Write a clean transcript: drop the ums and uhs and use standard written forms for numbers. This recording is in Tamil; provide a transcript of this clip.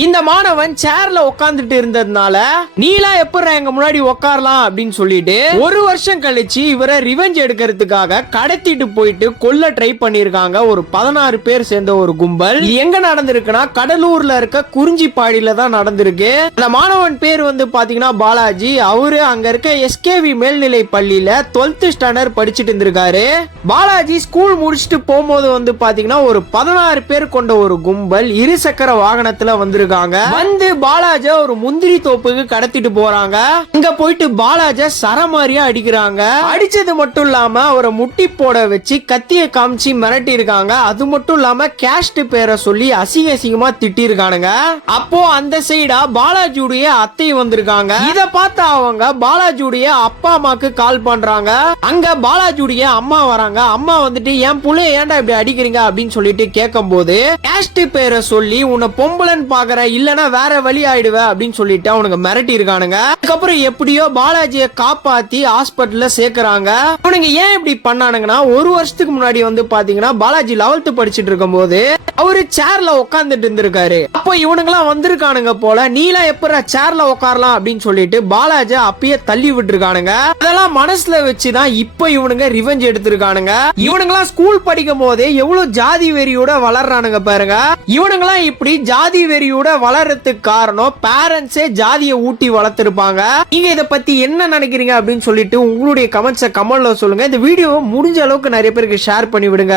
இந்த மாணவன் சேர்ல உட்கார்ந்துட்டு இருந்ததுனால நீலா எப்ப எங்க முன்னாடி உட்காரலாம் அப்படின்னு சொல்லிட்டு ஒரு வருஷம் கழிச்சு இவரை ரிவெஞ்ச் எடுக்கிறதுக்காக கடத்திட்டு போயிட்டு கொல்ல ட்ரை பண்ணிருக்காங்க. ஒரு 16 பேர் சேர்ந்த ஒரு கும்பல். எங்க நடந்திருக்குன்னா கடலூர்ல இருக்க குறிஞ்சிப்பாடியில தான் நடந்திருக்கு. அந்த மாணவன் பேர் வந்து பாத்தீங்கன்னா பாலாஜி. அவரு அங்க இருக்க எஸ்கேவி மேல்நிலை பள்ளியில 12th ஸ்டாண்டர்ட் படிச்சுட்டு இருந்திருக்காரு. பாலாஜி ஸ்கூல் முடிச்சுட்டு போகும்போது வந்து பாத்தீங்கன்னா ஒரு 16 பேர் கொண்ட ஒரு கும்பல் இருசக்கர வாகனத்துல வந்து பாலாஜ ஒரு முந்திரி தோப்புக்கு கடத்திட்டு போறாங்க. அங்க போயிட்டு பாலாஜ சரமாரியா அடிக்கிறாங்க. அடிச்சது மட்டும் இல்லாம அவரை முட்டி போட வச்சு கத்திய காமிச்சு மிரட்டி இருக்காங்க. அது மட்டும் இல்லாம கேஸ்ட் பேரை சொல்லி அசிங்கமா திட்டி இருக்கானுங்க. அப்போ அந்த சைடா பாலாஜியுடைய அத்தை வந்திருக்காங்க. இத பார்த்து அவங்க பாலாஜியுடைய அப்பா அம்மாக்கு கால் பண்றாங்க. அங்க பாலாஜியுடைய அம்மா வராங்க. அம்மா வந்துட்டு என் புள்ள ஏன்டா இப்படி அடிக்கிறீங்க அப்படின்னு சொல்லிட்டு கேட்கும் போது கேஸ்ட் பேரை சொல்லி உன்னை பொம்பளன் பாக்க இல்லனா வேற வழி ஆயிடுவ அப்படின்னு சொல்லிட்டு அவனுக்கு மிரட்டி இருக்கானுங்க. அதுக்கப்புறம் எப்படியோ பாலாஜியை காப்பாத்தி ஹாஸ்பிட்டல்ல சேர்க்கறாங்க. அவனுங்க ஏன் இப்படி பண்ணானுங்கன்னா ஒரு வருஷத்துக்கு முன்னாடி வந்து பாத்தீங்கன்னா பாலாஜி 11th படிச்சுட்டு இருக்கும் போது அவரு சேர்ல உட்கார்ந்துட்டு இருந்திருக்காரு. அப்போ இவனுங்கெல்லாம் வந்திருக்கானுங்க போல. நீலா எப்ப சேர்ல உட்காரலாம் அப்படின்னு சொல்லிட்டு பாலாஜி அப்பயே தள்ளி விட்டு இருக்கானுங்க. அதெல்லாம் மனசுல வச்சுதான் இப்ப இவனுங்க ரிவெஞ்ச் எடுத்திருக்கானுங்க. இவனுங்கெல்லாம் ஸ்கூல் படிக்கும் போதே எவ்வளவு ஜாதி வெறியோட வளர்றானுங்க பாருங்க. இவனுங்கெல்லாம் இப்படி ஜாதி வெறியோட வளர்றதுக்கு காரணம் பேரண்ட்ஸே ஜாதியை ஊட்டி வளர்த்திருப்பாங்க. நீங்க இத பத்தி என்ன நினைக்கிறீங்க அப்படின்னு சொல்லிட்டு உங்களுடைய கமெண்ட்ஸை கமெண்ட்ல சொல்லுங்க. இந்த வீடியோ முடிஞ்ச அளவுக்கு நிறைய பேருக்கு ஷேர் பண்ணி விடுங்க.